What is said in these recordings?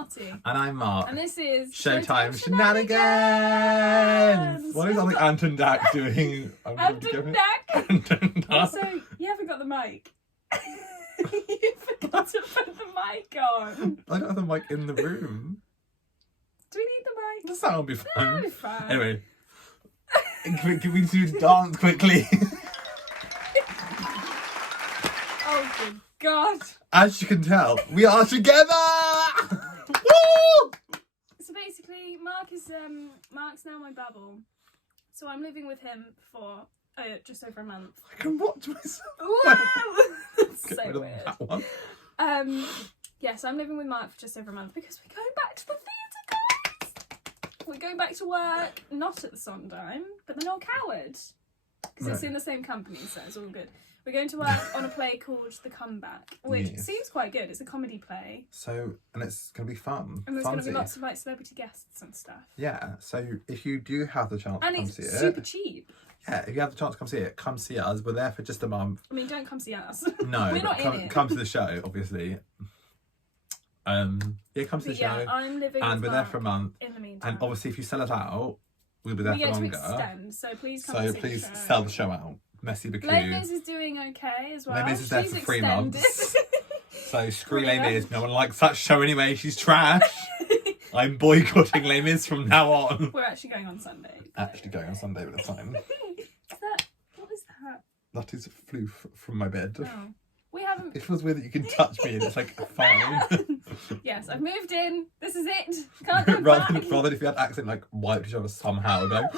Marty. And I'm Mark. And this is Showtime Shenanigans! What is something Anton Dack doing? Anton Dack! Anton Dack. Also, you haven't got the mic. You forgot to put the mic on. I don't have the mic in the room. Do we need the mic? The sound will be fine. That'll be fine. Anyway, can we do dance quickly? Oh, good God. As you can tell, we are together! Woo! So basically, Mark's now my bubble. So I'm living with him for just over a month. I can watch myself. That's Get so rid of weird. that one. Yes, I'm living with Mark for just over a month because we're going back to the theatre, guys. We're going back to work, not at the Sondheim, but the Noel Coward. Because it's in the same company, so it's all good. We're going to work on a play called The Comeback, which seems quite good. It's a comedy play. So, and it's going to be fun. And there's going to be lots of like celebrity guests and stuff. Yeah, so if you do have the chance to come see it. And it's super cheap. Yeah, if you have the chance to come see us. We're there for just a month. I mean, don't come see us. No, we're not in it. Come to the show, obviously. Yeah, come to the show. I'm living and with we're there for a month. In the meantime. And obviously, if you sell it out, we'll be there for longer. We get to extend, so please come so and see please the show. sell the show out. Messy Bacoo. Les Mis is doing okay as well. Les Mis is there for 3 extended. months. So screw Les Mis. No one likes that show anyway. She's trash. I'm boycotting Les Mis from now on. We're actually going on Sunday. Actually going on Sunday, but it's fine. What is that? That is floof from my bed. Oh. We haven't... It feels weird that you can touch me and it's like fine. Yes, I've moved in. This is it. Can't go back. rather than if you had accent like wiped each other somehow, like.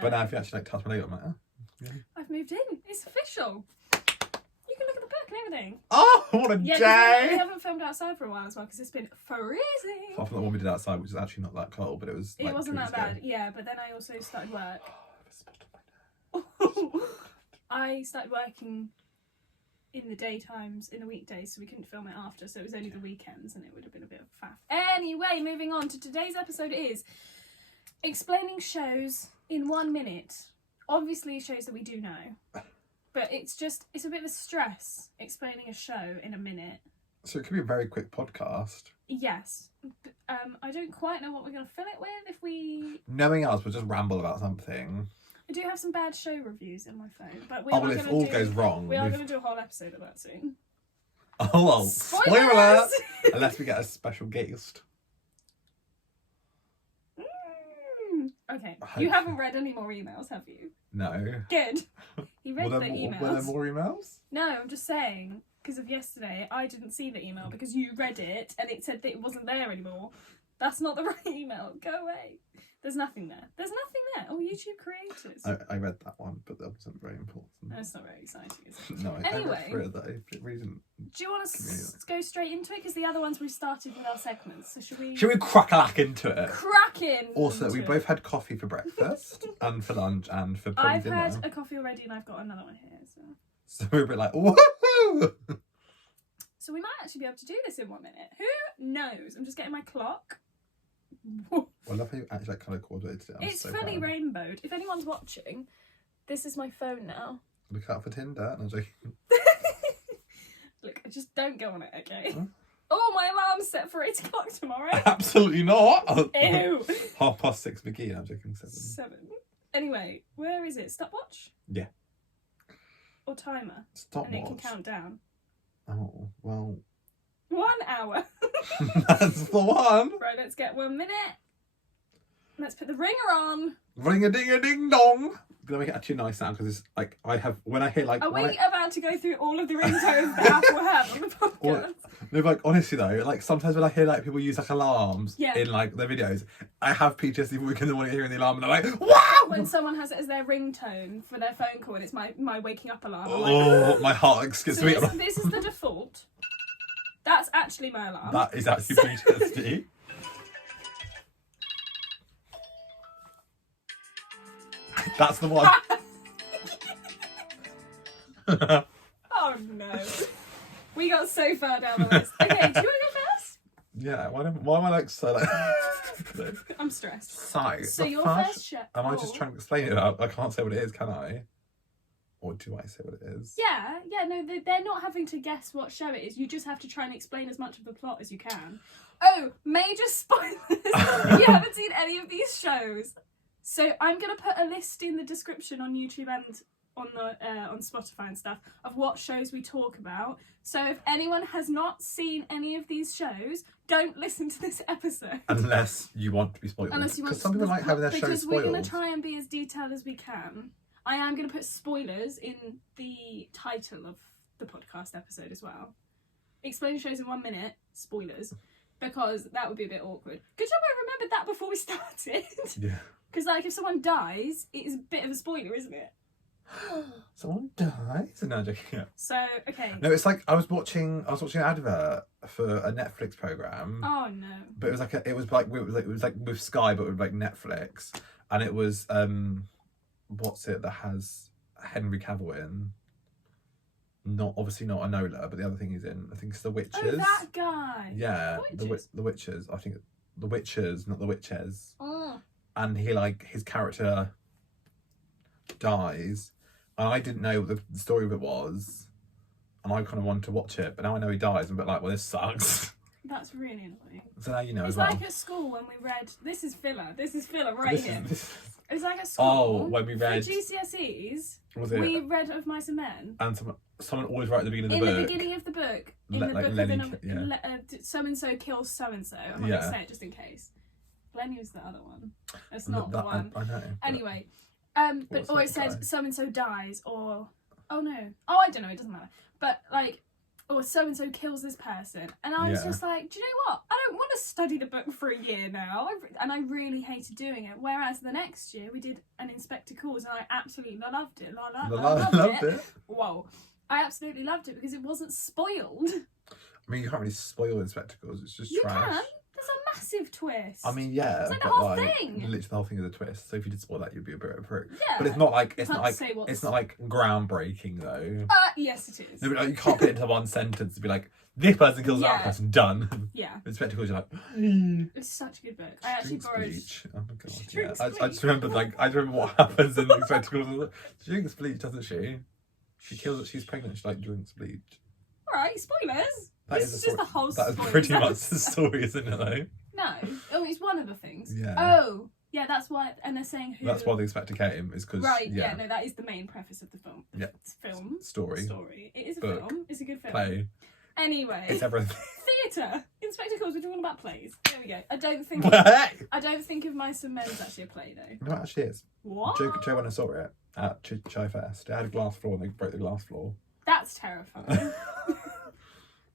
But now if you actually like touch my leg, I'm like, oh. Yeah. I've moved in. It's official. You can look at the book and everything. Oh, what a day! We haven't filmed outside for a while as well because it's been freezing. Apart from the one we did outside, which is actually not that cold, but it was. It like, wasn't that bad, yeah. But then I also started work. I started working in the daytimes, in the weekdays, so we couldn't film it after. So it was only the weekends, and it would have been a bit of a faff. Anyway, moving on to today's episode is explaining shows in 1 minute. Obviously shows that we do know, but it's a bit of a stress explaining a show in a minute. So it could be a very quick podcast. Yes. I don't quite know what we're going to fill it with if we... Knowing us, we'll just ramble about something. I do have some bad show reviews in my phone, but if all goes wrong... We are going to do a whole episode of that soon. Oh, well, spoiler alert! Unless we get a special guest. Okay, you haven't read any more emails, have you? No. Good. You read the emails. Were there more emails? No, I'm just saying, because of yesterday, I didn't see the email because you read it and it said that it wasn't there anymore. That's not the right email. Go away. There's nothing there. There's nothing there. Oh, YouTube creators. I read that one, but that wasn't very important. That's not very exciting, is it? No, anyway, I read that. It really didn't. Do you want to go straight into it? Because the other ones we've started with our segments. So should we crack into it? Crack in! Also, we both had coffee for breakfast and for lunch and for dinner. I've had a coffee already and I've got another one here. So we're a bit like, woohoo! So we might actually be able to do this in 1 minute. Who knows? I'm just getting my clock. Well, I love how you actually like, kind of coordinated it. It's fully rainbowed. If anyone's watching, this is my phone now. Look out for Tinder. And I was like, look, just don't go on it, okay? Huh? Oh, my alarm's set for 8 o'clock tomorrow. Absolutely not. Ew. 6:30 McGee. I'm joking. 7. 7. Anyway, where is it? Stopwatch? Yeah. Or timer? Stopwatch. And it can count down. Oh, well. 1 hour. That's the one. Right, let's get 1 minute. Let's put the ringer on. Ring-a-ding-a-ding-dong. I'm gonna make it actually nice now because it's like when I hear like. Are we about to go through all of the ringtones that Apple have on the podcast? No, like honestly though, like sometimes when I hear like people use like alarms in like their videos, I have PTSD from in the morning hearing the alarm and I'm like, wow! When someone has it as their ringtone for their phone call and it's my waking up alarm. Oh, my heart skips so this is the default. That's actually my alarm. That is actually PTSD. That's the one. Oh no. We got so far down the list. Okay, do you want to go first? Yeah, why am I like so like... I'm stressed. So your first show... Am I just trying to explain it? I can't say what it is, can I? Or do I say what it is? Yeah, no, they're not having to guess what show it is. You just have to try and explain as much of the plot as you can. Oh, major spoilers if you haven't seen any of these shows. So I'm going to put a list in the description on YouTube and on Spotify and stuff of what shows we talk about. So if anyone has not seen any of these shows, don't listen to this episode. Unless you want to be spoiled. Because some people like having their shows spoiled. Because we're going to try and be as detailed as we can. I am going to put spoilers in the title of the podcast episode as well. Explain shows in 1 minute, spoilers, because that would be a bit awkward. Good job I remembered that before we started. Yeah. Because, like, if someone dies, it's a bit of a spoiler, isn't it? Someone dies? No, I'm joking. Yeah. So, okay. No, it's like I was watching an advert for a Netflix program. Oh no. But it was like with Sky, but with like Netflix, and it was what's it that has Henry Cavill in? Obviously not Enola, but the other thing he's in. I think it's The Witches. Oh, that guy. Yeah, The Witches. I think The Witches, not The Witches. Oh. And he his character dies, and I didn't know what the story of it was, and I kind of wanted to watch it, but now I know he dies. I'm a bit like, well, this sucks. That's really annoying. So now you know as well. It's like at school when we read. This is filler right here. It was like at school. Oh, when we read for GCSEs. We read Of Mice and Men. And someone always wrote at the beginning of the book. In the beginning of the book. So and so kills so and so. I'm not going to say it just in case. Lenny was the other one. It's not the one. I know. Anyway, but or it said so and so dies, or oh no, I don't know. It doesn't matter. But or so and so kills this person, and I was just like, do you know what? I don't want to study the book for a year now, and I really hated doing it. Whereas the next year we did an Inspector Calls, and I absolutely loved it. Loved it. Whoa, I absolutely loved it because it wasn't spoiled. I mean, you can't really spoil Inspector Calls. It's just trash. You can. There's a massive twist. I mean, yeah. It's like the whole thing. Literally the whole thing is a twist. So if you did spoil that, you'd be a bit of a prick. Yeah. But it's not like groundbreaking though. Yes it is. No, but you can't put it into one sentence and be like, this person kills that person, done. Yeah. With Spectacles, you're like, it's such a good book. I actually borrowed. Bleach. Oh my god. Yeah. I just remember what happens in the Spectacles. She drinks bleach, doesn't she? She kills it. She's pregnant. She drinks bleach. All right, spoilers. This is just the whole story. That's pretty much the story, isn't it, though? No. Oh, it's one of the things. Yeah. Oh, yeah, that's why... And they're saying who... That's why the Inspector came, is because... Right, yeah, no, that is the main preface of the film. Yeah. It's film. Story. It is a film. It's a good film. Play. Anyway. It's everything. Theatre. Inspector Calls, we're talking about plays. There we go. I don't think of Mice and Men is actually a play, though. No, it actually is. What? Joe when I saw it at Chai Fest, it had a glass floor and they broke the glass floor. That's terrifying.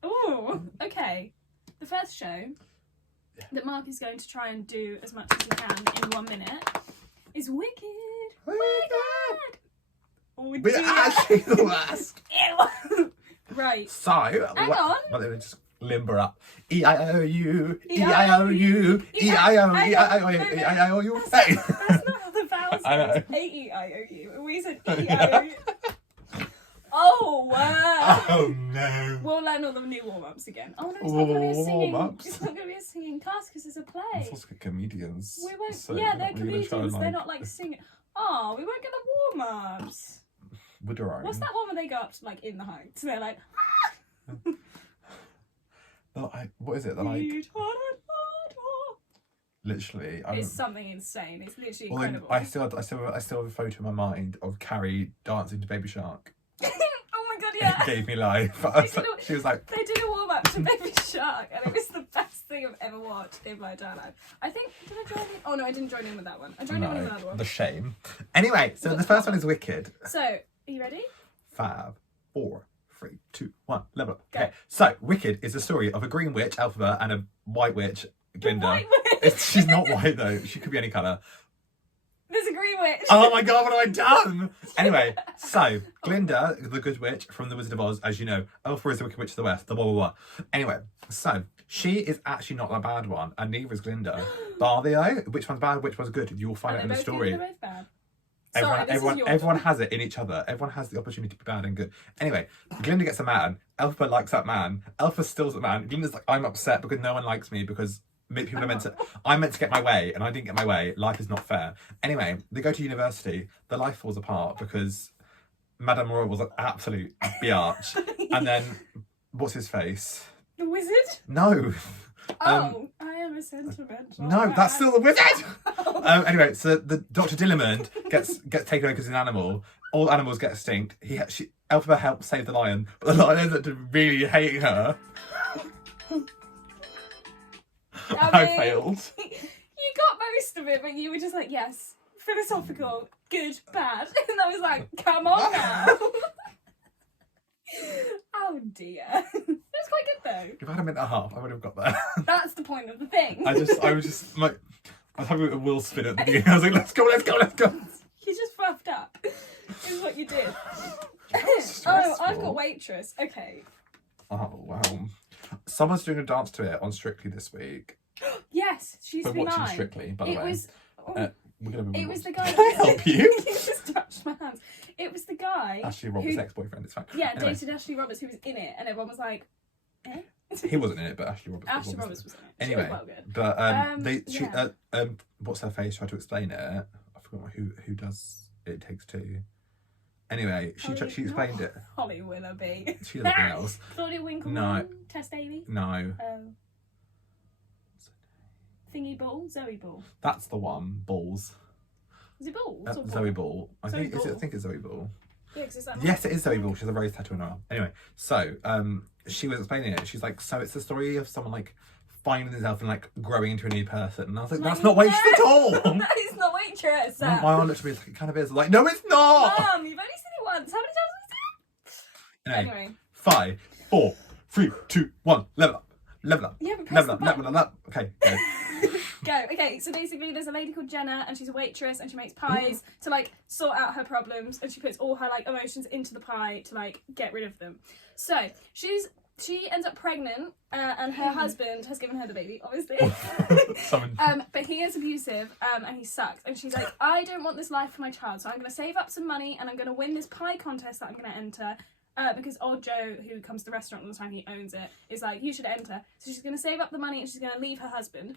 Oh, okay. The first show that Mark is going to try and do as much as he can in 1 minute is Wicked. Wicked! We're actually the worst. Right. So, hang on. Well, let me just limber up. E-I-O-U, E-I-O-U, E-I-O, E-I-O-U, E-I-O-U. That's not how the vowels go. It's A-E-I-O-U. And we said E-I-O-U. Oh wow! Oh no! We'll learn all the new warm-ups again. Oh no, it's not going to be a singing. It's not going to be a singing class because it's a play. It's also comedians. We won't. So yeah, they're comedians. They're not singing. Oh, we won't get the warm-ups. We're doing. What's that one where they go up to in the heights? They're like. What is it? They're like. Literally, it's something insane. It's literally incredible. I still have a photo in my mind of Carrie dancing to Baby Shark. Oh my god, yeah. It gave me life. She was like... They did a warm-up to Baby Shark and it was the best thing I've ever watched in my entire life. I think... Did I join in? Oh no, I didn't join in with that one. I joined in with another one. The shame. Anyway, so the first one is Wicked. So, are you ready? 5, 4, 3, 2, 1, level up. Okay, so Wicked is the story of a green witch, Alphabet, and a white witch, Glinda. White witch? She's not white though. She could be any colour. There's a green witch. Oh my god, what have I done? Anyway, so Glinda, the good witch from The Wizard of Oz, as you know, Elsa is the wicked witch of the West, the blah blah blah. Anyway, so she is actually not the bad one, and neither is Glinda. But are they though? Which one's bad, which one's good? You'll find out in the story. They're both bad. Everyone has it in each other. Everyone has the opportunity to be bad and good. Anyway, Glinda gets a man. Elphaba likes that man. Elphaba steals that man. Glinda's like, I'm upset because no one likes me because people are I'm meant to get my way and I didn't get my way. Life is not fair. Anyway, they go to university. Their life falls apart because Madame Royal was an absolute biatch. And then, what's his face? The wizard? No. I am a sentimental. No, that's still the wizard! Anyway, so the Dr. Dillamond gets taken over because he's an animal. All animals get extinct. Elphaba helps save the lion, but the lion ends up really hating her. I failed. You got most of it, but you were just like, yes, philosophical, good, bad. And I was like, come on now. Oh dear. It was quite good though. If I had a minute and a half, I would have got there. That's the point of the thing. I was just like, I was having a wheel spin at the beginning. I was like, let's go. You just fluffed up. Is what you did. Oh, I've got Waitress. Okay. Oh, wow. Someone's doing a dance to it on Strictly this week. Yes, she's We're watching Strictly, by the way. It was the guy. Can I help you? You just touched my hands. It was the guy. Ashley Roberts' ex-boyfriend. It's fine. Yeah, anyway. dated Ashley Roberts, who was in it, and everyone was like, "Eh." He wasn't in it, but Ashley Roberts. Ashley Roberts was in it. Anyway, she was well good. But what's her face? Tried to explain it. I forgot who does It Takes Two. Anyway, she explained it. Holly Willoughby. She does everything else. Claudia Winkleman. No. Tess Daly. No. Thingy Ball. Zoe Ball. That's the one. Balls. Is it Balls? Or Zoe Ball. I think Ball? it's Zoe Ball. Yeah, because it's that. Yes, it is Zoe Ball. She has a rose tattoo on her arm. Anyway, so she was explaining it. She's like, so it's the story of someone like finding themselves and like growing into a new person. And I was like, that's not Waitress at all. That is not Waitress. My aunt looked at me like, it kind of is. Like, no, it's not. Mum, you've only seen it once. How many times have you seen it? Anyway. 5, 4, 3, 2, 1. Level up. Level up. Yeah, but level up. Okay. Go. Go. Okay, so basically there's a lady called Jenna and she's a waitress and she makes pies to like sort out her problems, and she puts all her like emotions into the pie to like get rid of them. So she ends up pregnant and her husband has given her the baby, obviously. But he is abusive and he sucks, and she's like, I don't want this life for my child, so I'm going to save up some money and I'm going to win this pie contest that I'm going to enter. Because old Joe, who comes to the restaurant all the time, he owns it, is like, you should enter. So she's going to save up the money and she's going to leave her husband.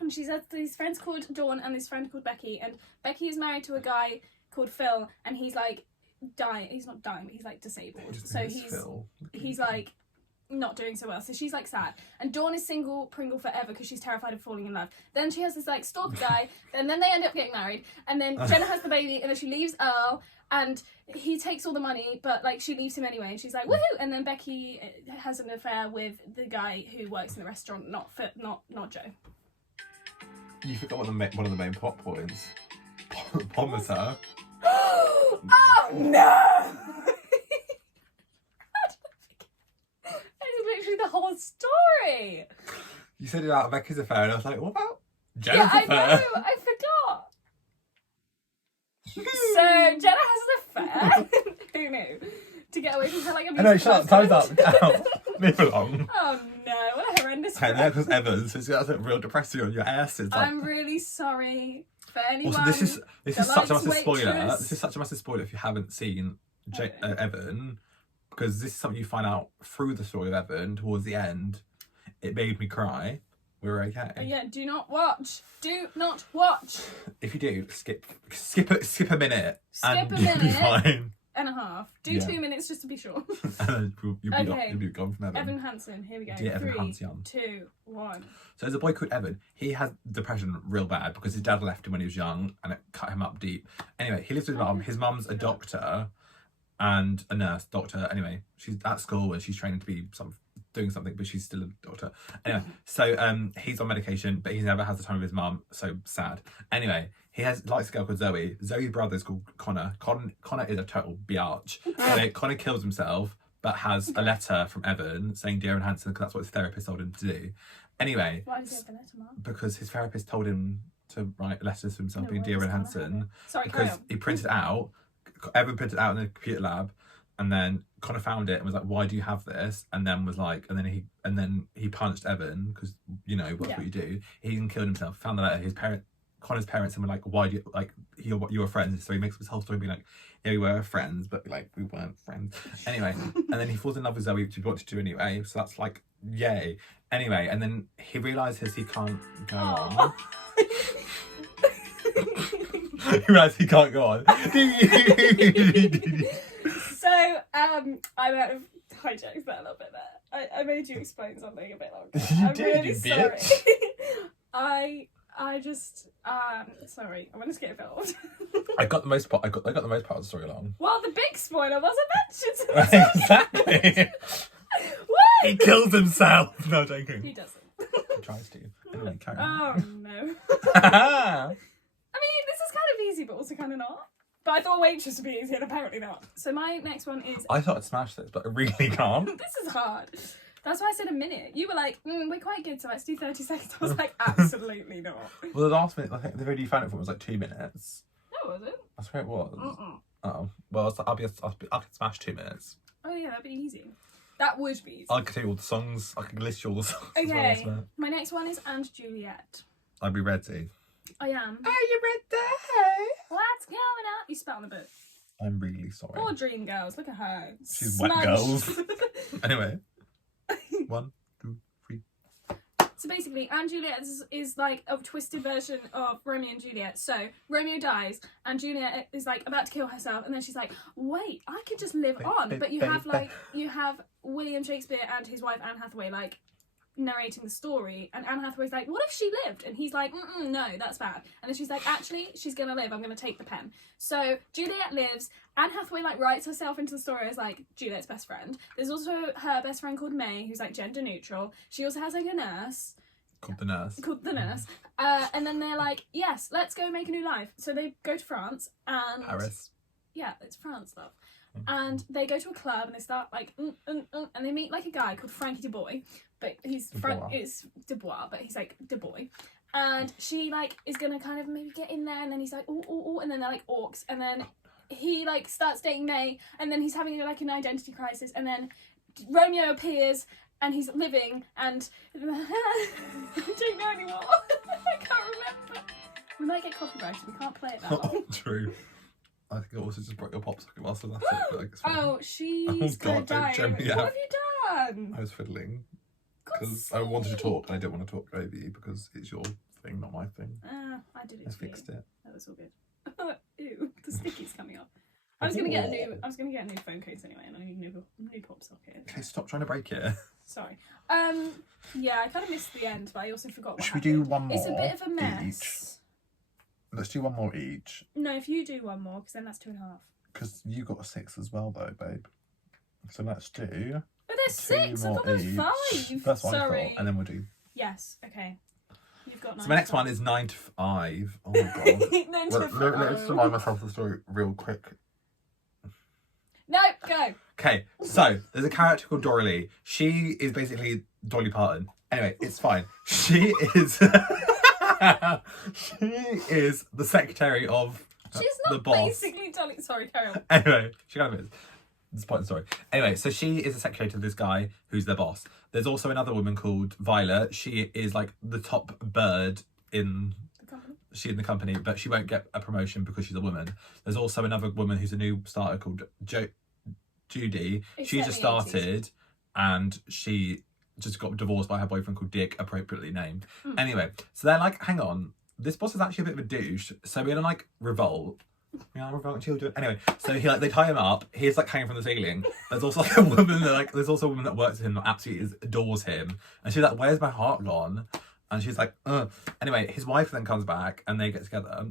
And she's had these friends called Dawn and this friend called Becky. And Becky is married to a guy called Phil, and he's like dying. He's not dying, but he's like disabled. So he's like not doing so well. So she's like sad. And Dawn is single Pringle forever because she's terrified of falling in love. Then she has this like stalker guy, and then they end up getting married. And then Jenna has the baby, and then she leaves Earl. And he takes all the money, but like she leaves him anyway, and she's like, woohoo! And then Becky has an affair with the guy who works in the restaurant, not Joe. You forgot one of the main plot points. Pomacer. Oh no! That is literally the whole story. You said it out of Becky's affair, and I was like, what about Jenna's affair? Yeah, I know. I forgot. So Jenna has an affair. Who knew? To get away from her like a. I know. Shut up. Time's up. Down. Move along. Oh no! What a horrendous. Okay, that was Evans. It's got something real depressing on your asses. Like... I'm really sorry for anyone. Also, this is such a massive spoiler. Waitress. This is such a massive spoiler if you haven't seen Evan, because this is something you find out through the story of Evan towards the end. It made me cry. We're okay. Yeah, do not watch. Do not watch. If you do, skip a minute. Skip a minute. You'll be fine. And a half. Do 2 minutes just to be sure. And then you'll be gone from Evan. Evan Hansen, here we go. Dear Evan 3, Hansen. 2, 1. So there's a boy called Evan. He has depression real bad because his dad left him when he was young and it cut him up deep. Anyway, he lives with his mum. His mum's a doctor and a nurse, doctor. Anyway, she's at school and she's training to be doing something, but she's still a doctor. Anyway, so he's on medication, but he never has the time with his mum, so sad. Anyway, he likes a girl called Zoe. Zoe's brother is called Connor. Connor is a total biatch. Anyway, Connor kills himself, but has a letter from Evan saying Dear Evan Hansen, because that's what his therapist told him to do. Anyway, why does he have the letter, Mum? Because his therapist told him to write letters to himself being Dear Evan Hansen. Sorry, because he printed it out. Evan printed it out in the computer lab, and then Connor found it and was like, "Why do you have this?" And then was like, and then he punched Evan because what you do. He even killed himself. Found the letter. Connor's parents, and were like, "Why do you like you were friends?" So he makes this whole story being like, "Yeah, we were friends, but like we weren't friends." Anyway, and then he falls in love with Zoe, which he wanted to do anyway. So that's like, yay. Anyway, and then he realizes he can't go on. He realizes he can't go on. So, I might have hijacked that a little bit there. I made you explain something a bit longer. You I'm did, really you sorry. bitch. I just sorry, I'm gonna skip it off. I got the most part of the story along. Well, the big spoiler wasn't mentioned. Exactly. Woo! He kills himself. No, joking. He doesn't. He tries to. Anyway, carry on. Oh no. I mean, this is kind of easy, but also kind of not. But I thought Waitress would be easy, and apparently not. So my next one is... I thought I'd smash this, but I really can't. This is hard. That's why I said a minute. You were like, we're quite good, so let's do 30 seconds. I was like, absolutely not. Well, the last minute, I think the video you found it for was like 2 minutes. No, was it? I swear it was. Mm-mm. Oh. Well, I could smash 2 minutes. Oh yeah, that'd be easy. That would be easy. I could tell you all the songs. I could list you all the songs. Okay, as well, my next one is And Juliet. I'd be ready. I am. Are you ready? What's going on? You spat on the book. I'm really sorry. Poor Dream Girls, look at her. She's wet Smudged. girls. Anyway. 1, 2, 3. So basically, And Juliet is like a twisted version of Romeo and Juliet. So Romeo dies, and Juliet is like about to kill herself, and then she's like, "Wait, I could just live on." But you have William Shakespeare and his wife Anne Hathaway like narrating the story, and Anne Hathaway's like, "What if she lived?" And he's like, "No, that's bad." And then she's like, "Actually, she's gonna live. I'm gonna take the pen." So Juliet lives. Anne Hathaway like writes herself into the story as like Juliet's best friend. There's also her best friend called May, who's like gender neutral. She also has like a nurse Called the nurse. and then they're like, "Yes, let's go make a new life." So they go to France and Paris. yeah, it's France stuff. And they go to a club and they start like and they meet like a guy called Frankie Dubois, but he's it's Dubois, but he's like Dubois. And she like is gonna kind of maybe get in there, and then he's like ooh, and then they're like orcs, and then he like starts dating May, and then he's having like an identity crisis, and then Romeo appears and he's living, and I don't know anymore. I can't remember. We might get copyrighted. We can't play it that long. True. I think I also just broke your pop socket whilst I was at it. Like, Oh, she's gonna die. don't What have you done? I was fiddling because I wanted to talk and I didn't want to talk over you because it's your thing, not my thing. I did it. I fixed it. That was all good. Ew, the sticky's coming off. I was gonna get a new phone case anyway, and I need a new pop socket. Okay, stop trying to break it. Sorry. Yeah, I kind of missed the end, but I also forgot what Should happened. we do one more? It's a bit of a mess. Each? Let's do one more each. No, if you do one more, because then that's 2.5. Because you got a 6 as well, though, babe. So let's do. But there's 6. I thought there was 5. That's what Sorry. I thought, and then we'll do. Yes. Okay. You've got 9. So my next one is 9 to 5. Oh my god. 9 to 5. Let's remind myself of the story real quick. No, go. Okay, so there's a character called Doralee. She is basically Dolly Parton. Anyway, it's fine. She is. She is the secretary of She's the not boss. basically Dolly. Sorry, carry on. Anyway, she kind of is. That's the point of the story. Anyway, so she is the secretary to this guy who's their boss. There's also another woman called Violet. She is like the top bird in the company, but she won't get a promotion because she's a woman. There's also another woman who's a new starter called Judy. She just started and she just got divorced by her boyfriend called Dick, appropriately named. Anyway, so they're like, hang on, this boss is actually a bit of a douche, so we're gonna like revolt. Yeah, revolt children. Anyway, so they tie him up. He's like hanging from the ceiling. There's also like a woman that works with him that absolutely adores him, and she's like, "Where's my heart gone?" And she's like, "Ugh." Anyway, his wife then comes back, and they get together.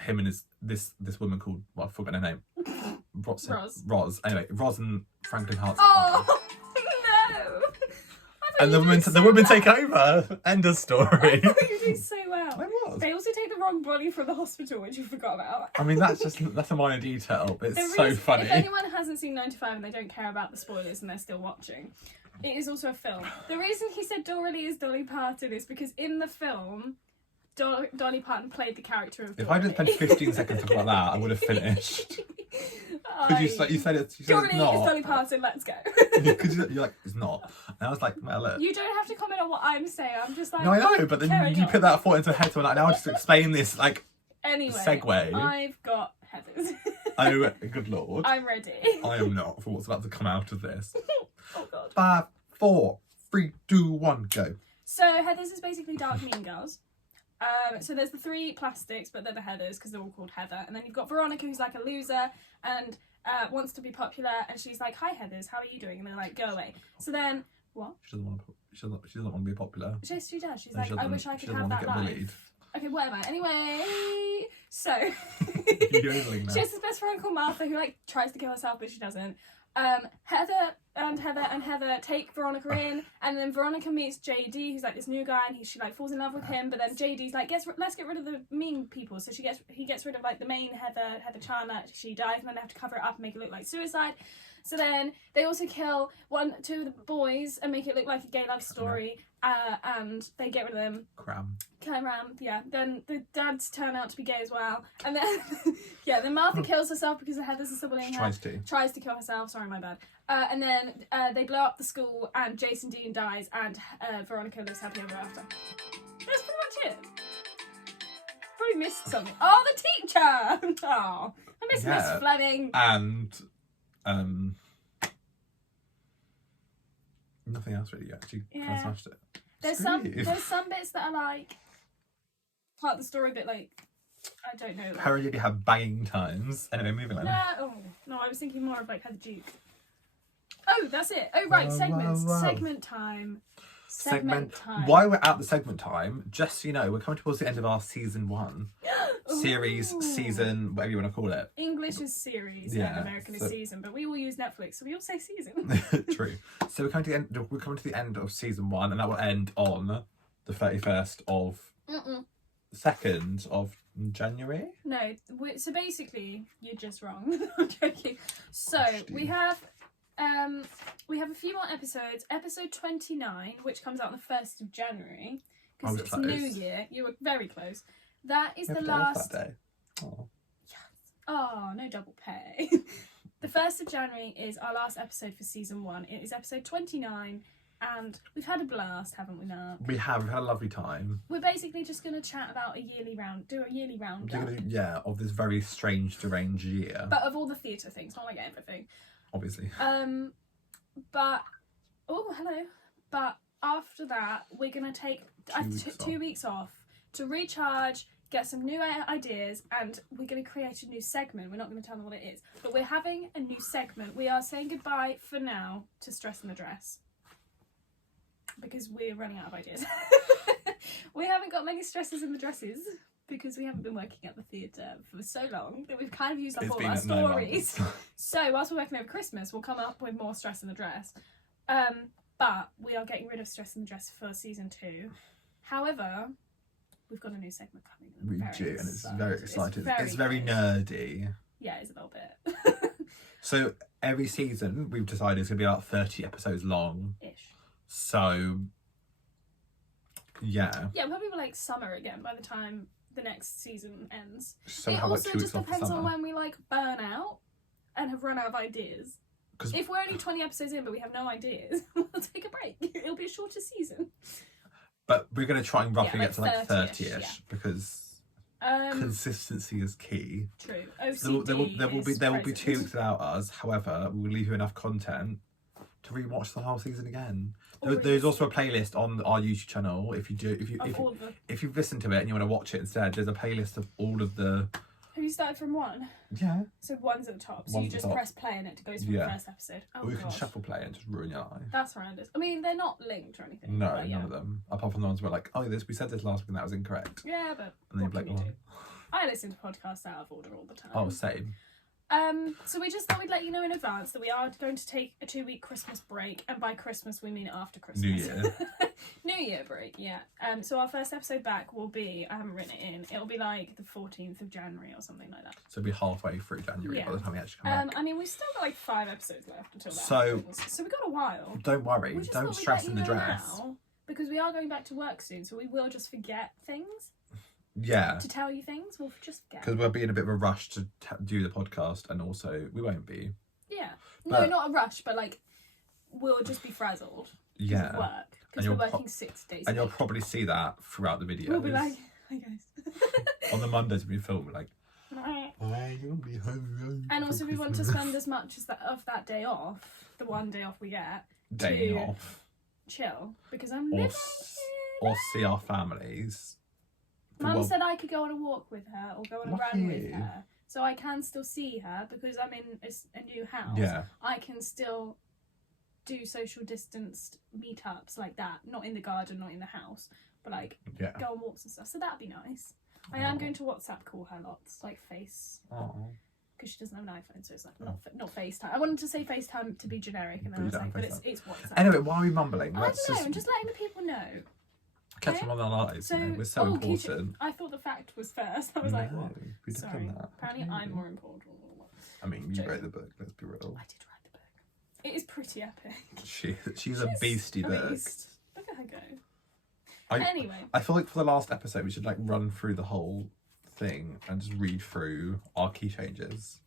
Him and this woman called, well, I forgot her name. Roz. Anyway, Roz and Franklin Hart. Oh no! And the women take over. End of story. I thought you did so well. I was. They also take the wrong body from the hospital, which you forgot about. I mean, that's a minor detail, but it's so funny. If anyone hasn't seen 9 to 5 and they don't care about the spoilers and they're still watching, it is also a film. The reason he said Doralee is Dolly Parton is because in the film, Dolly Parton played the character of Doralee. If I just spent 15 seconds talking about that, I would have finished. Because you said it's Doralee not. is Dolly Parton, let's go. Because you're like, it's not. And I was like, well, look. You don't have to comment on what I'm saying. I'm just like, no, I know, but then you put that thought into my head, so I'm like, now I'll just explain this, like, anyway, segue. I've got Heathers. Oh, good lord. I'm ready. I am not for what's about to come out of this. Oh, God. 5, 4, 3, 2, 1, go. So Heathers is basically Dark Mean Girls. So there's the 3 plastics, but they're the Heathers because they're all called Heather. And then you've got Veronica, who's like a loser, and wants to be popular, and she's like, "Hi Heathers, how are you doing?" And they're like, "Go away." So then what? She doesn't want to be popular. Yes, she does. She's And like, "I wish I could have that life." bullied. Okay, whatever. Anyway, so You're yodeling now. she has this best friend called Martha who like tries to kill herself, but she doesn't. Heather take Veronica in, and then Veronica meets JD, who's like this new guy, and she like falls in love with him. But then JD's like, let's get rid of the mean people. So he gets rid of like the main Heather Chandler. She dies, and then they have to cover it up and make it look like suicide. So then they also kill two of the boys and make it look like a gay love story. And they get rid of them. Cram, yeah. Then the dads turn out to be gay as well. And then, then Martha kills herself because Heather's a bullying her. Tries to kill herself. Sorry, my bad. And then they blow up the school, and Jason Dean dies, and Veronica lives happily ever after. That's pretty much it. Probably missed something. Oh, the teacher! Oh, I miss Miss Fleming. And nothing else really. Actually, kind of smashed it. There's some bits that are like part of the story, but like I don't know. Like, Harry really had banging times. Anyway, moving on. No, I was thinking more of like Heather Duke. Oh, that's it. Oh, right, segments. Segment time. Segment time. While we're at the segment time, just so you know, we're coming towards the end of our season 1. Series, season, whatever you want to call it. English is series and American is season, but we all use Netflix, so we all say season. True. So we're coming to the end of season 1, and that will end on the 31st of 2nd of January. No, so basically you're just wrong. I'm joking. So we have a few more episodes. Episode 29, which comes out on the 1st of January because it's close. New Year. You were very close. That is the last. That day. Oh. Yes. Oh, no double pay. The 1st of January is our last episode for season 1. It is episode 29, and we've had a blast, haven't we, Mark? We've had a lovely time. We're basically just going to chat about do a yearly roundup. Of this very strange, deranged year. But of all the theatre things, not like everything. Obviously. But after that, we're going to take 2 weeks off to recharge, get some new ideas, and we're going to create a new segment. We're not going to tell them what it is, but we're having a new segment. We are saying goodbye for now to Stress in the Dress because we're running out of ideas. We haven't got many stresses in the dresses because we haven't been working at the theatre for so long that we've kind of used up all our stories. So whilst we're working over Christmas, we'll come up with more Stress in the Dress. But we are getting rid of Stress in the Dress for season 2. However, we've got a new segment coming. We do, and it's very exciting. It's very nerdy. Yeah, it's a little bit. So every season, we've decided it's going to be about 30 episodes long. Ish. So, yeah. Yeah, probably like summer again by the time the next season ends. So it also just depends on when we like burn out and have run out of ideas. If we're only 20 episodes in but we have no ideas, we'll take a break. It'll be a shorter season. But we're going to try and roughly get to like 30-ish because consistency is key. True. So there will be 2 weeks without us. However, we'll leave you enough content to rewatch the whole season again. There's also a playlist on our YouTube channel. If you've listened to it and you want to watch it instead, there's a playlist of all of the. Have you started from 1? Yeah. So 1's at the top. So you just press play and it goes from the first episode. Oh, or you can shuffle play and just ruin your life. That's horrendous. I mean, they're not linked or anything. No, none of them. Apart from the ones where like, we said this last week and that was incorrect. Yeah, but and then what can you do? I listen to podcasts out of order all the time. Oh, same. So we just thought we'd let you know in advance that we are going to take a 2-week Christmas break, and by Christmas we mean after Christmas. New Year. New Year break, yeah. So our first episode back will be, I haven't written it in, it'll be like the 14th of January or something like that. So it'll be halfway through January by the time we actually come back. I mean, we've still got like 5 episodes left until that So we've got a while. Don't worry, don't stress in the dress. Now, because we are going back to work soon, so we will just forget things. Yeah. To tell you things, we'll just forget. Because we'll be in a bit of a rush to do the podcast, and also we won't be. Yeah. No, not a rush, but like we'll just be frazzled. Yeah. Of work. Because we're working 6 days. And you'll probably see that throughout the video. We'll be like, hi guys. On the Mondays we film, we're like, you'll be home. And also we want to spend as much as of that day off, the one day off we get, off, chill. Because I'm living or see our families. Mum said I could go on a walk with her or go on a run with her. so I can still see her because I'm in a new house. Yeah. I can still do social distanced meetups like that, not in the garden, not in the house, but like Yeah. go on walks and stuff. So that'd be nice. I am going to WhatsApp call her lots, like face, Oh. because she doesn't have an iPhone, so it's like not FaceTime. I wanted to say FaceTime to be generic, and then I was like, but it's WhatsApp. Anyway, why are we mumbling? I don't know. I'm just letting the people know. Catch them on our lives. So, We're so important. I thought the fact was first. I was like, what? We did Sorry. that. Apparently, I'm more important. I mean, you wrote the book. Let's be real. I did write the book. It is pretty epic. She's a beastie book. Look at her go. Anyway, I feel like for the last episode we should like run through the whole thing and just read through our key changes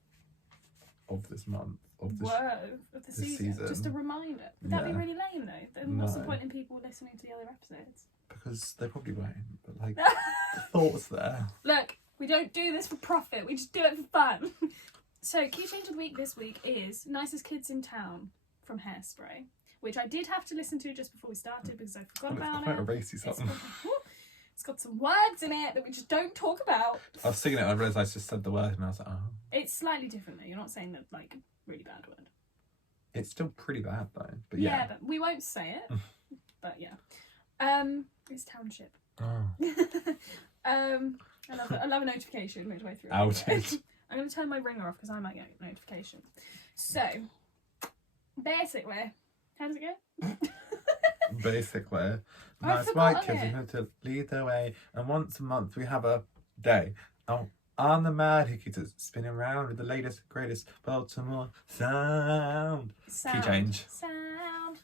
of this month, of the season. Just a reminder. Would that be really lame though? Then what's the point in people listening to the other episodes? Because they probably won't. But like, the thoughts there. Look, we don't do this for profit. We just do it for fun. So, key change of the week this week is Nicest Kids in Town from Hairspray, which I did have to listen to just before we started because I forgot about it's quite a racy song. It's got some words in it that we just don't talk about. I was singing it and I realised I just said the word and I was like, oh. It's slightly different though. You're not saying that like really bad word. It's still pretty bad though. But yeah, but we won't say it. But yeah. It's Township. Oh. I love a notification midway through. Outage. I'm going to turn my ringer off because I might get a notification. So, basically, how does it go? Basically, nice white kids who have to lead their way, and once a month we have a day. Oh, on the mad who keeps us spinning around with the latest, greatest Baltimore sound. Key change. Sound.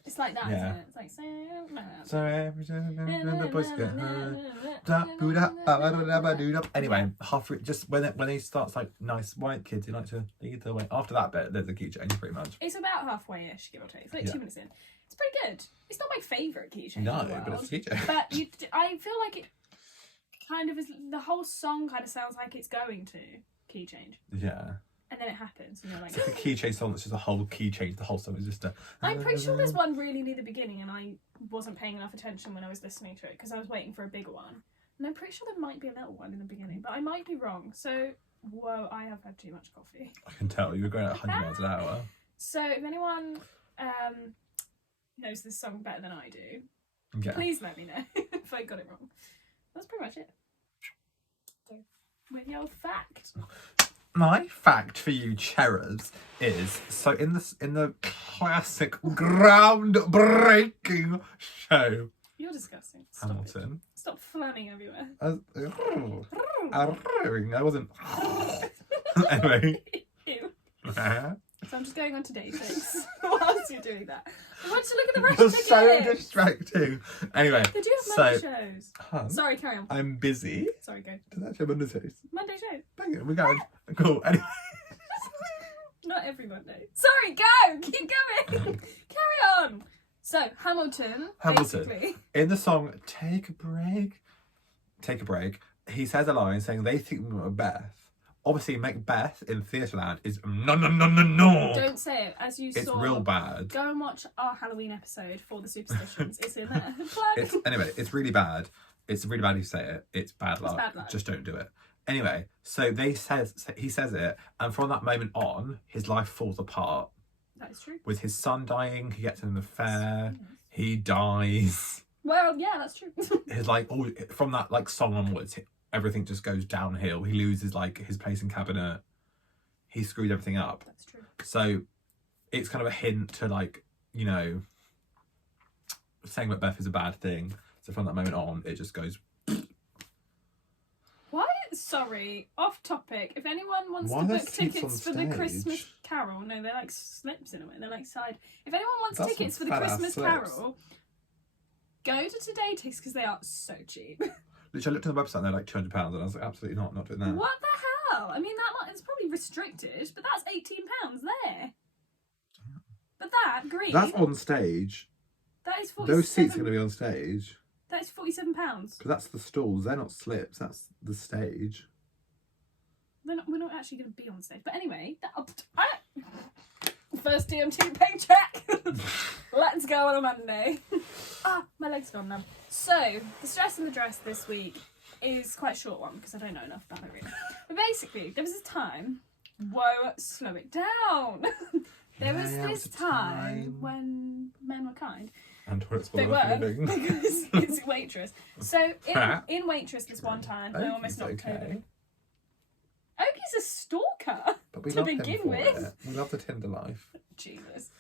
It's like that, isn't it? It's like sound. So every time the boys get hurt. Anyway, halfway, just when he starts like nice white kids, he like to lead the way. After that bit, there's a key change pretty much. It's about halfway-ish, give or take. It's like 2 minutes in. It's pretty good. It's not my favourite key change. No, but it's a key change. But I feel like it kind of is. The whole song kind of sounds like it's going to key change. Yeah. And then it happens, and you're like... It's like a key change song that's just a whole key change. The whole song is just a... I'm pretty sure there's one really near the beginning, and I wasn't paying enough attention when I was listening to it, because I was waiting for a bigger one. And I'm pretty sure there might be a little one in the beginning, but I might be wrong. So, whoa, I have had too much coffee. I can tell. You're going at 100 miles an hour. So, if anyone knows this song better than I do, yeah. Please let me know if I got it wrong. That's pretty much it. So, with your fact... My fact for you cherubs is so in the classic groundbreaking show You're disgusting. Stop Hamilton. It. Stop flanning everywhere. I wasn't anyway. Ew. So I'm just going on to dating whilst you're doing that. I want to look at the rest You're of the so distracting. Anyway, they do have Monday shows. Sorry, carry on. I'm busy. Sorry, go. Does that show Monday shows? Monday shows. Bang it, we're going. Cool. Anyway. Not every Monday. Sorry, go! Keep going! Carry on! So, Hamilton. Basically. In the song Take a Break, he says a line saying they think Macbeth. Obviously, Macbeth in Theatreland is no. Don't say it. As you saw. It's real bad. Go and watch our Halloween episode for the superstitions. It's in there. Anyway, it's really bad. It's really bad if you say it. It's bad luck. Bad luck. Just don't do it. Anyway, so he says it, and from that moment on, his life falls apart. That is true. With his son dying, he gets in an affair. He dies. Well, yeah, that's true. From that song onwards, everything just goes downhill. He loses his place in cabinet. He screwed everything up. That's true. So it's kind of a hint to saying Macbeth is a bad thing. So from that moment on, it just goes. Why? Sorry, off topic. If anyone wants to book tickets for the Christmas Carol, no, they're like slips in a way. They're like side. If anyone wants tickets for the Christmas Carol, go to Today Ticks because they are so cheap. Literally, I looked at the website and they're like £200, and I was like, absolutely not doing that. What the hell? I mean, it's probably restricted, but that's £18 there. But that green. That's on stage. That is 47. Those seats are going to be on stage. That is £47. Because that's the stalls. They're not slips. That's the stage. We're not actually going to be on stage. But anyway, First TMT paycheck. Let's go on a Monday. My leg's gone now. So, the stress in the dress this week is quite a short one because I don't know enough about it really. But basically, there was this time. Whoa, slow it down. There was this time when men were kind. And toilets They were weren't, because it's Waitress. So in Waitress this one time, I almost knocked over. Oki's a stalker but we to love begin him for with. It. We love the Tinder life. Jesus.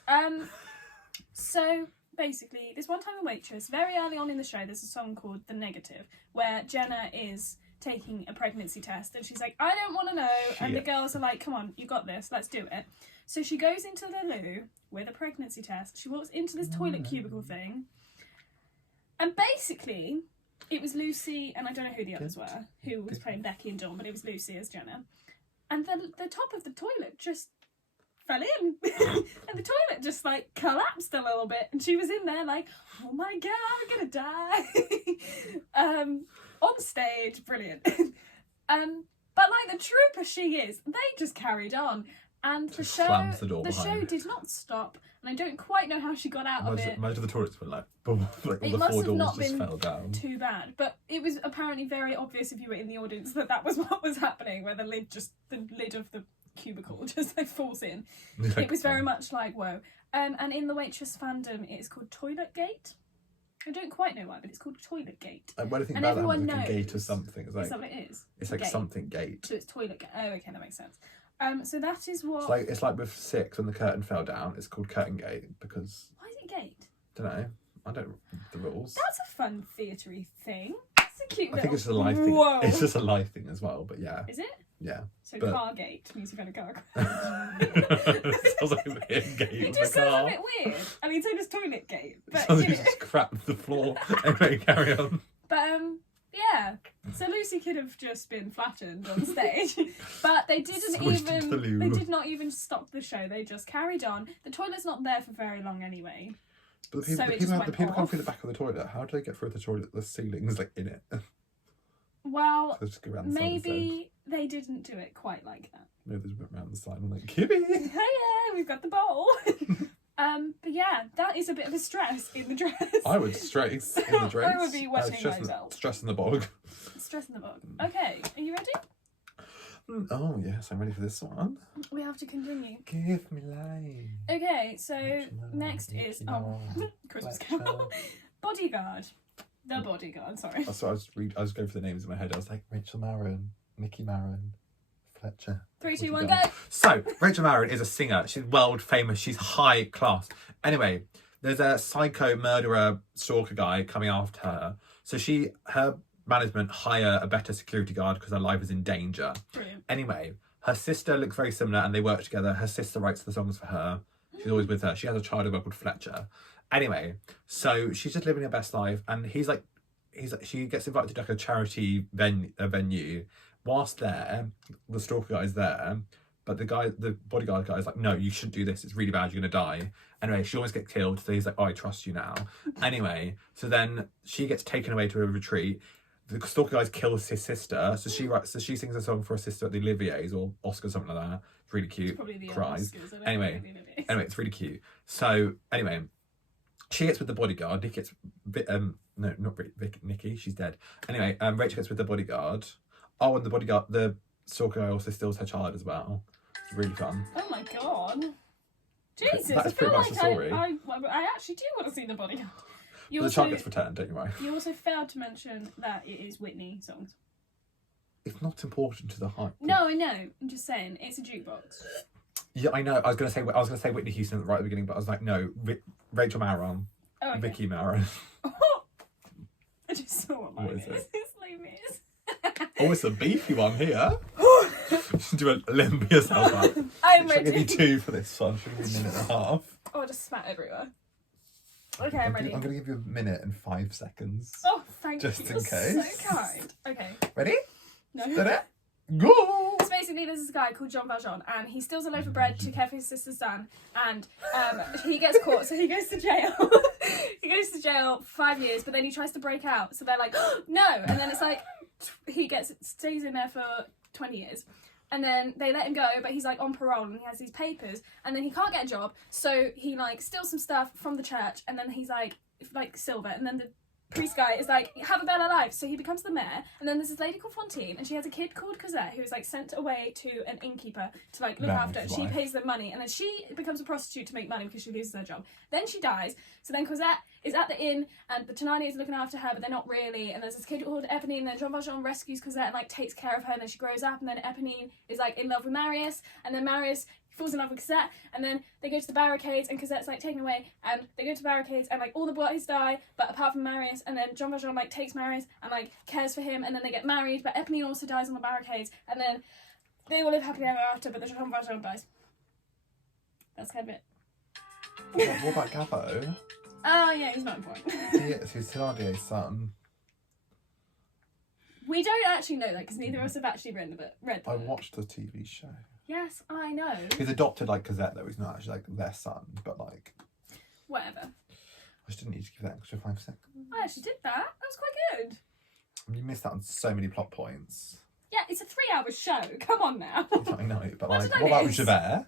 So basically, this one time in Waitress, very early on in the show, there's a song called The Negative, where Jenna is taking a pregnancy test and she's like, I don't want to know. And the girls are like, come on, you got this, let's do it. So she goes into the loo with a pregnancy test. She walks into this toilet cubicle thing. And basically, it was Lucy, and I don't know who the others were, who was playing Becky and Dawn, but it was Lucy as Jenna. And the top of the toilet just fell in. And the toilet just, like, collapsed a little bit. And she was in there like, oh my God, I'm going to die. On stage, brilliant. But, like, the trooper she is, they just carried on. And the show did not stop, and I don't quite know how she got out of it. Most of the toilets were like, boom, like all it the must four have doors not just been fell down. too bad, but it was apparently very obvious if you were in the audience that was what was happening, where the lid of the cubicle just like falls in. It was very much like whoa. And in the Waitress fandom, it is called Toilet Gate. I don't quite know why, but it's called Toilet Gate. Like, when I think and about everyone that, like knows. a gate or something. It's like, is that what it is? It's like gate. something gate. So it's Toilet Gate. Oh, okay, that makes sense. So that is what... It's like with 6, when the curtain fell down, it's called Curtain Gate, because... Why is it gate? Don't know. I don't know the rules. That's a fun theatre-y thing. That's a cute little... I think it's just a life thing. Whoa. It's just a life thing as well, but yeah. Is it? Yeah. So but... car gate means you're going to go It sounds like a gate. It just sounds a bit weird. I mean, so does toilet gate. But, sounds like you just crap the floor. Anyway, carry on. But, yeah. So Lucy could have just been flattened on stage. But they they did not even stop the show. They just carried on. The toilet's not there for very long anyway. But the people come through the back of the toilet. How do they get through the toilet? The ceiling's like in it. Well, so just go around the maybe they didn't do it quite like that. Maybe they just went around the side and like, Kibby! Hey, we've got the bowl. But yeah, that is a bit of a stress in the dress. I would stress in the dress. I would be wetting myself. Stress in the bog. Stress in the bog. Okay, are you ready? Oh yes, I'm ready for this one. We have to continue. Give me life. Okay, so next is Christmas Carol. Bodyguard. The Bodyguard, sorry. So I was going for the names in my head. I was like, Rachel Maron, Nikki Maron, Fletcher. 3, 2, 1, go! So, Rachel Maron is a singer. She's world famous. She's high class. Anyway, there's a psycho murderer stalker guy coming after her. So her management hire a better security guard because her life is in danger. Brilliant. Anyway, her sister looks very similar and they work together. Her sister writes the songs for her. She's always with her. She has a child called Fletcher. Anyway, so she's just living her best life, and she gets invited to like a charity venue. Whilst there, the stalker guy's there, but the bodyguard guy is like, no, you shouldn't do this. It's really bad. You're gonna die. Anyway, she almost gets killed. So he's like, oh, I trust you now. Anyway, so then she gets taken away to a retreat. The stalker guy kills his sister, so she sings a song for her sister at the Olivier's or Oscars, something like that. It's really cute. It's probably the cries. Oscars, anyway, it's really cute. So anyway, she gets with the bodyguard. Nick gets no, not Nikki. She's dead. Anyway, Rachel gets with the bodyguard. Oh, and the stalker guy also steals her child as well. It's really fun. Oh my god. Jesus, That's pretty much the story. I actually do want to see the Bodyguard. The child gets returned, don't you worry. You also failed to mention that it is Whitney songs. It's not important to the hype. No, I know. I'm just saying, it's a jukebox. Yeah, I know. I was gonna say Whitney Houston right at the beginning, but I was like, no, Rachel Maron, okay. Vicky Maron. I just saw what mine is. It's Les Mis. Oh, it's a beefy one here. Do a limp yourself up. I'm ready. Should I give you 2 for this one? Should I give you a minute and a half? Oh, I just spat everywhere. Okay, I'm ready. I'm going to give you a minute and 5 seconds. Oh, thank you. Just in case. So kind. Okay. Ready? No. Ready? Go! So basically, there's this guy called Jean Valjean, and he steals a loaf of bread to care for his sister's son, and he gets caught, so he goes to jail. He goes to jail for 5 years, but then he tries to break out, so they're like, no! And then it's like, stays in there for 20 years. And then they let him go, but he's like on parole and he has these papers, and then he can't get a job, so he like steals some stuff from the church, and then he's like silver, and then the priest guy is like, have a better life, so he becomes the mayor. And then there's this lady called Fontaine, and she has a kid called Cosette who is like sent away to an innkeeper to like look after, and she pays them money, and then she becomes a prostitute to make money because she loses her job. Then she dies, so then Cosette is at the inn, and the Tenani is looking after her, but they're not really, and there's this kid called Eponine, and then Jean Valjean rescues Cosette and like takes care of her, and then she grows up, and then Eponine is like in love with Marius, and then Marius falls in love with Cosette, and then they go to the barricades, and Cosette's like taken away, and they go to the barricades, and like all the boys die, but apart from Marius, and then Jean Valjean like takes Marius and like cares for him, and then they get married, but Eponine also dies on the barricades, and then they all live happily ever after, but the Jean Valjean dies. That's kind of it. What about Gabbo? Oh yeah, he's not important. Yes, he's Thénardier's son. We don't actually know that because neither of us have actually read the book. I watched the TV show. Yes, I know. He's adopted like Cosette though. He's not actually like their son, but like whatever. I just didn't need to give that extra 5 seconds. I actually did that. That was quite good. You missed out on so many plot points. Yeah, it's a 3-hour show. Come on now. I know, but What like, did I what about miss? Javert?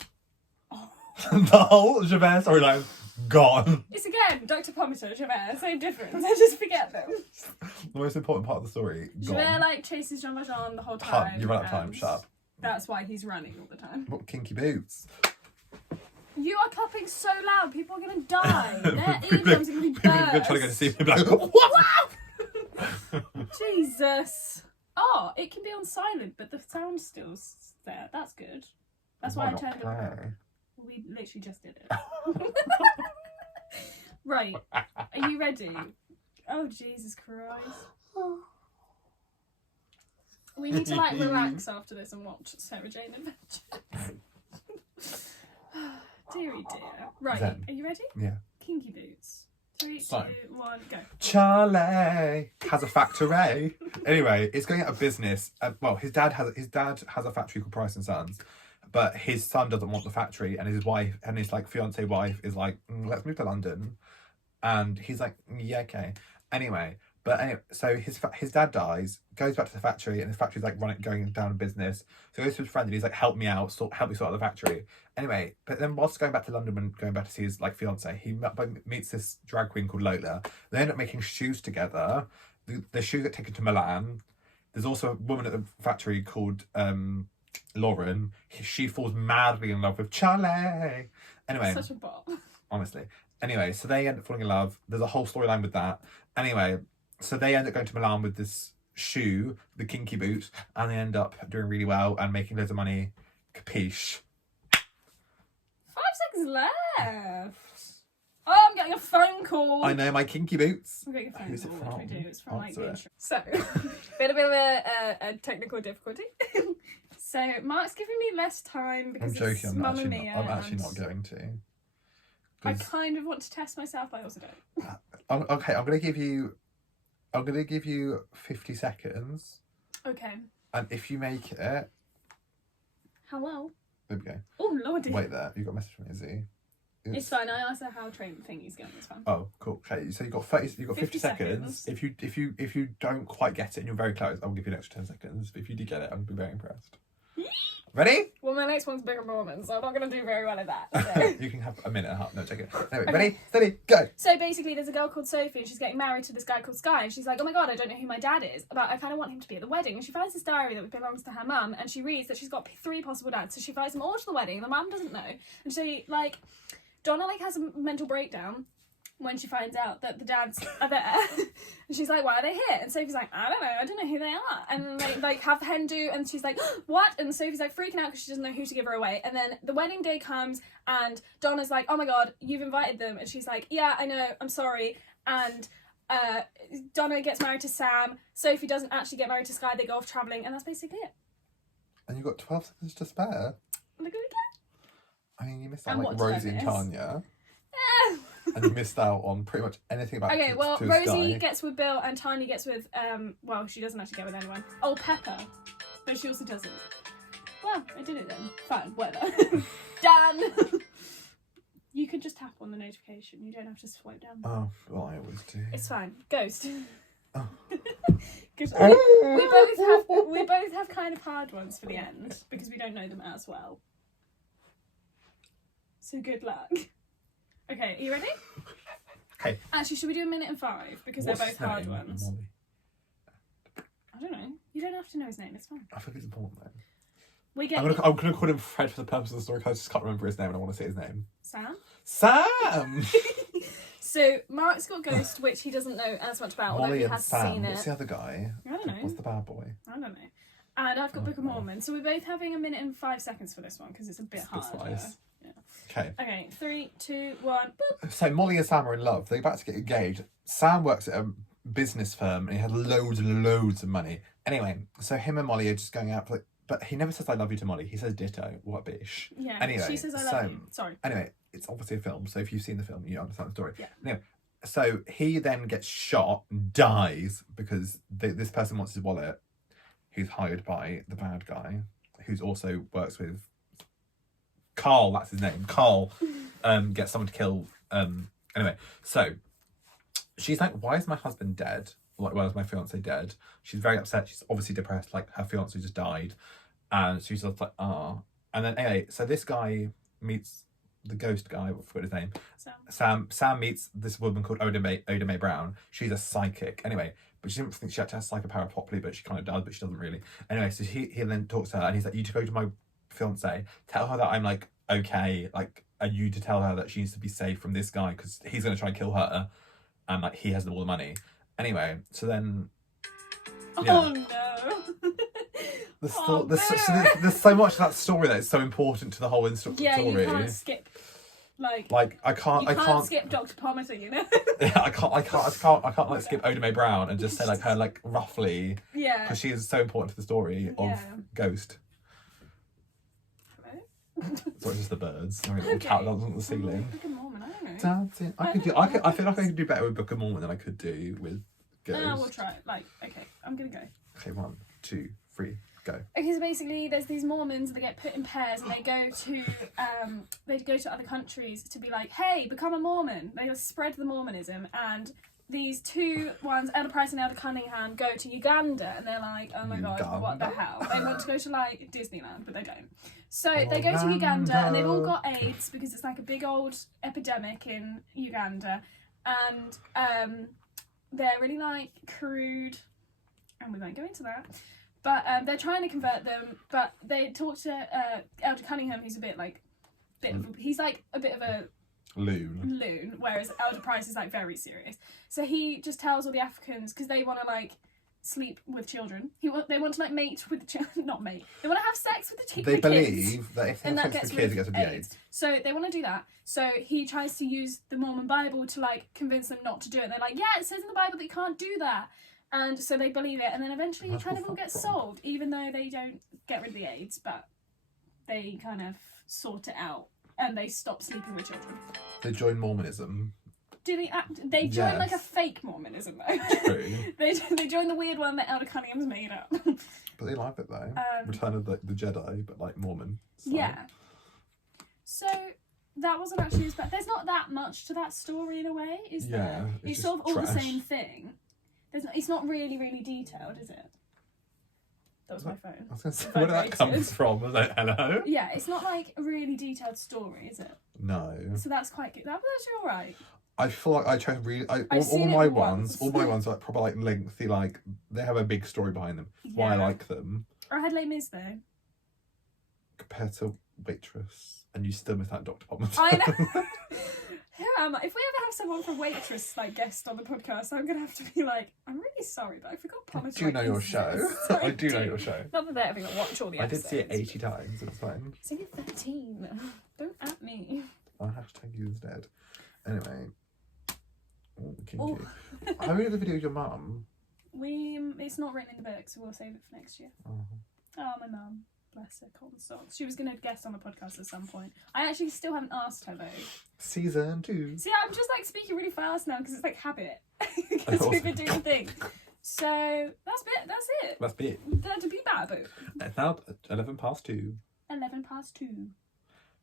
Oh. The whole Javert storyline gone. It's again Dr. Pomato, Javert, same difference. I just forget them. The most important part of the story gone. Javert like chases Jean Valjean the whole time. You run out of time. Shut up. That's why he's running all the time. What Kinky Boots? You are clapping so loud, people are gonna die. Their eardrums are gonna be People are trying to go to burst. see me like, what? Jesus. Oh, it can be on silent, but the sound's still there. That's good. That's why I turned it on. We literally just did it. Right. Are you ready? Oh, Jesus Christ. We need to like relax after this and watch Sarah Jane Adventures. Deary dear. Right, Zen. are you ready? Yeah. Kinky Boots. 3, So. 2, 1, go. Charlie has a factory. Anyway, it's going out of business. Well, his dad has a factory called Price and Sons, but his son doesn't want the factory, and his wife and his like fiance wife is like, let's move to London, and he's like, yeah, okay. Anyway, so his dad dies, goes back to the factory, and his factory's like going down in business. So he goes to his friend and he's like, help me out, help me sort out the factory. Anyway, but then whilst going back to London and going back to see his like fiance, he meets this drag queen called Lola. They end up making shoes together. The shoes get taken to Milan. There's also a woman at the factory called Lauren. She falls madly in love with Charlie. Anyway, Such a bot. honestly. Anyway, so they end up falling in love. There's a whole storyline with that. Anyway, so they end up going to Milan with this shoe, the Kinky Boots, and they end up doing really well and making loads of money. Capiche? 5 seconds left. Oh, I'm getting a phone call. I know, my Kinky Boots. I'm getting a phone Who's it call. What do we from? do? It's from like Answer the it. intro. So, bit of a technical difficulty. So, Mark's giving me less time because I'm joking, it's I'm Mamma actually Mia. not and going to. I 'Cause- kind of want to test myself, but I also don't. Okay, I'm gonna give you 50 seconds, Okay. and if you make it, Hello. there we go. Oh, lordy. Wait there, you got a message from Izzy. It's fine. I asked her how train thingy's going. It's fine. Oh, cool. Okay, so you got 50 seconds. If you don't quite get it and you're very close, I'll give you an extra 10 seconds. But if you do get it, I'm gonna be very impressed. Ready? Well, my next one's bigger Mormon, so I'm not going to do very well at that. So. You can have a minute and a half. No, take it. Anyway, Okay. ready, steady, go. So basically, there's a girl called Sophie, and she's getting married to this guy called Sky, and she's like, oh my god, I don't know who my dad is, but I kind of want him to be at the wedding. And she finds this diary that belongs to her mum, and she reads that she's got 3 possible dads, so she invites them all to the wedding, and the mum doesn't know. And she, like, Donna, like, has a mental breakdown when she finds out that the dads are there. And she's like, why are they here? And Sophie's like, I don't know who they are. And they like have the hen do, and she's like, what? And Sophie's like freaking out because she doesn't know who to give her away. And then the wedding day comes, and Donna's like, oh my god, you've invited them. And she's like, yeah, I know, I'm sorry. And Donna gets married to Sam. Sophie doesn't actually get married to Sky. They go off travelling, and that's basically it. And you've got 12 seconds to spare. Look at it. I mean, you missed out And on like what Rosie and time it is. Tanya. And you missed out on pretty much anything about Okay, well, to Rosie Sky. gets with Bill, and Tanya gets with, well, she doesn't actually get with anyone. Oh, Pepper. But she also doesn't. Well, I did it then. Fine, whatever. Done! You could just tap on the notification. You don't have to swipe down. Oh, well, I always do. It's fine. Ghost. Oh. Because we both have kind of hard ones for the end because we don't know them as well. So good luck. Okay, are you ready? Okay. Actually, should we do 1 minute and 5 because What's they're both his hard name? ones? Molly. I don't know. You don't have to know his name. It's fine. I think it's important though. We get I'm gonna call him Fred for the purpose of the story because I just can't remember his name and I want to say his name. Sam. Sam! So Mark's got Ghost, which he doesn't know as much about, although Molly he and has Sam. seen it. What's the other guy? I don't know. What's the bad boy? I don't know. And I've got Book of Mormon. So we're both having 1 minute and 5 seconds for this one because it's a bit It's harder. nice. Yeah. Okay. Okay, 3, 2, 1, boop. So Molly and Sam are in love. They're about to get engaged. Sam works at a business firm and he has loads and loads of money. Anyway, so him and Molly are just going out, but he never says "I love you" to Molly. He says "ditto." What a bish. Yeah. Anyway, She says I love you. Sorry. Anyway, it's obviously a film, so if you've seen the film, you understand the story. Yeah. Anyway, so he then gets shot and dies because this person wants his wallet, who's hired by the bad guy, who's also works with Carl. That's his name. Carl gets someone to kill. Anyway, so she's like, "Why is my husband dead? Like, why is my fiance dead?" She's very upset. She's obviously depressed. Like, her fiance just died, and she's just like, "Ah." And then anyway, so this guy meets the ghost guy. I forgot his name. Sam meets this woman called Oda Mae Brown. She's a psychic. Anyway, but she didn't think she had to have psychic power properly, but she kind of does, but she doesn't really. Anyway, so he then talks to her, and he's like, "You to go to my fiance, tell her that I'm like okay, like, and you to tell her that she needs to be safe from this guy because he's gonna try and kill her, and like he has all the money." Anyway, so then. Yeah. Oh no. There's so much of that story that is so important to the whole story. Yeah, you can't skip. Like I can't skip Dr. Pomatter, you know. Yeah, I can't like skip Oda Mae Brown and just say like her like roughly. Yeah. Because she is so important to the story of Ghost. Hello. So it's just the birds. I mean, little cat dance on the ceiling. Book of Mormon, I don't know. Dancing. I feel like I could do better with Book of Mormon than I could do with Ghost. We'll try it. Okay, I'm gonna go. Okay, 1, 2, 3, go. Okay, so basically, there's these Mormons. They get put in pairs, and they go to other countries to be like, "Hey, become a Mormon." They spread the Mormonism, and these two ones, Elder Price and Elder Cunningham, go to Uganda, and they're like, "Oh my god, what the hell?" They want to go to like Disneyland, but they don't. So they go to Uganda, and they've all got AIDS because it's like a big old epidemic in Uganda, and they're really like crude, and we won't go into that. But they're trying to convert them, but they talk to Elder Cunningham, who's he's like a bit of a loon, whereas Elder Price is like very serious. So he just tells all the Africans, because they want to like sleep with children. They want to like mate with the children, not mate. They want to have sex with the kids. They believe that if they have sex with the kids, it gets rid of the AIDS. So they want to do that. So he tries to use the Mormon Bible to like convince them not to do it. And they're like, "Yeah, it says in the Bible that you can't do that." And so they believe it, and then eventually he kind of all gets solved, even though they don't get rid of the AIDS, but they kind of sort it out, and they stop sleeping with children. They join Mormonism. Do they join like a fake Mormonism though? True. they join the weird one that Elder Cunningham's made up. But they like it though. Return of the Jedi, but like Mormon. So. Yeah. So that wasn't actually as bad. There's not that much to that story in a way, is there? It's sort of all the same thing. It's not really, really detailed, is it? That was my phone. I was going to say, where did that come from? Was that hello? Yeah, it's not like a really detailed story, is it? No. So that's quite good. That was actually alright. I feel like I chose really... all my ones are like proper like lengthy, like they have a big story behind them. Yeah. Why I like them. I had Les Mis though. Compared to Waitress, and you still miss out Dr. Pomatter. I know. Who am I? If we ever have someone from Waitress like guest on the podcast, I'm gonna have to be like, "I'm really sorry, but I forgot Pomatter." I do know your show. I do know your show. Not that they're ever gonna watch all the episodes. I did see it 80 times. It's fine. It's only 13. Don't at me. I'll hashtag you instead. Anyway. Oh, kinky. How many of the video of your mum? It's not written in the book, so we'll save it for next year. Oh, my mum. Bless her, cold socks. She was going to guest on the podcast at some point. I actually still haven't asked her though. Season 2. See, I'm just like speaking really fast now because it's like habit. Because we've been doing the thing. So that's it. That's it. That'd be bad. It's now 11 past 2. 11 past 2.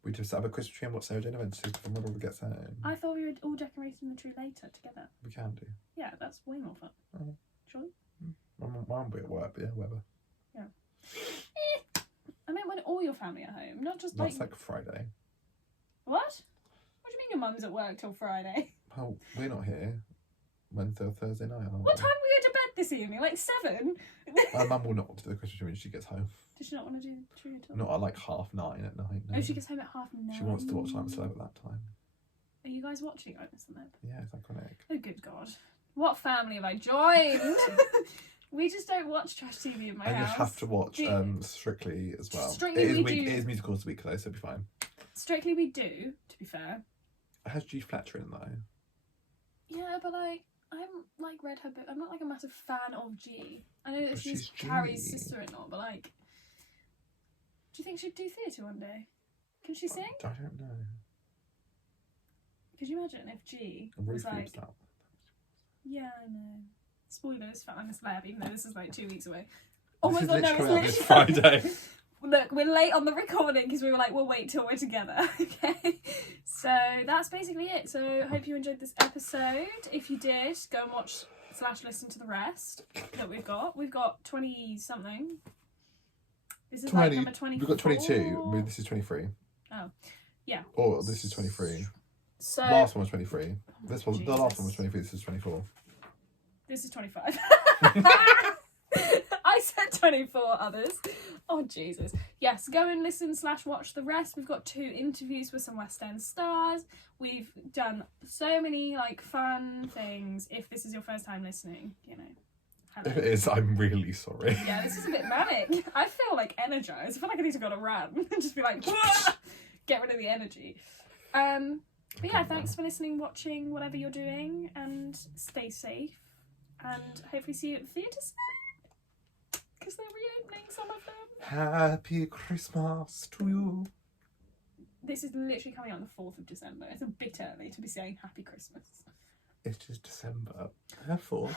We just set up a Christmas tree and watch Sarah Jane Adventures from when all gets home. I thought we were all decorating the tree later together. We can do. Yeah, that's way more fun. Oh. Surely? mum will be at work, but yeah, whatever. I meant when all your family are home, not just That's like Friday. What? What do you mean your mum's at work till Friday? Well, we're not here Wednesday or Thursday night, aren't What we? time were you to bed this evening? Like 7? My mum will not do the Christmas tree when she gets home. Does she not want to do the tree at all? Not at like 9:30 at night. No. Oh, she gets home at 9:30. She wants to watch I'm Celeb at that time. Are you guys watching I'm Celeb? Yeah, it's iconic. Oh, good God. What family have I joined? We just don't watch trash TV in my And house. you have to watch Strictly as well. Strictly it is we do. It is musicals week though, so it'll be fine. Strictly we do, to be fair. It has G Fletcher in though. Yeah, but like, I'm like read her book. I'm not like a massive fan of G. I know that But she's she's G. Carrie's sister-in-law, but like, do you think she'd do theatre one day? Can she sing? I don't know. Could you imagine if G I'm really was like, freaked out. yeah, I know. Spoilers for I'm a Celeb, even though this is like 2 weeks away. Oh my This is God, no, literally it's coming out literally this Friday. Look, we're late on the recording because we were like, we'll wait till we're together. Okay, so that's basically it. So I hope you enjoyed this episode. If you did, go and watch / listen to the rest that we've got. We've got 20 something. This is like number 24. We've got 22. This is 23. Oh, yeah. Or this is 23. So Last one was 23. This one, the Jesus. last one was 23. This is 24. This is 25. I said 24 others. Oh, Jesus. Yes, go and listen / watch the rest. We've got 2 interviews with some West End stars. We've done so many, like, fun things. If this is your first time listening, you know. Hello. If it is, I'm really sorry. Yeah, this is a bit manic. I feel, like, energised. I feel like I need to go on a run. Just be like, get rid of the energy. But yeah, thanks for listening, watching, whatever you're doing, and stay safe. And hopefully see you at the theatre soon, because they're reopening some of them. Happy Christmas to you. This is literally coming out on the 4th of December. It's a bit early to be saying Happy Christmas. It is December. Therefore,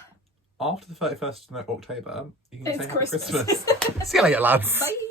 after the 31st of October, you can It's say Happy Christmas. Christmas. See you later, lads. Bye!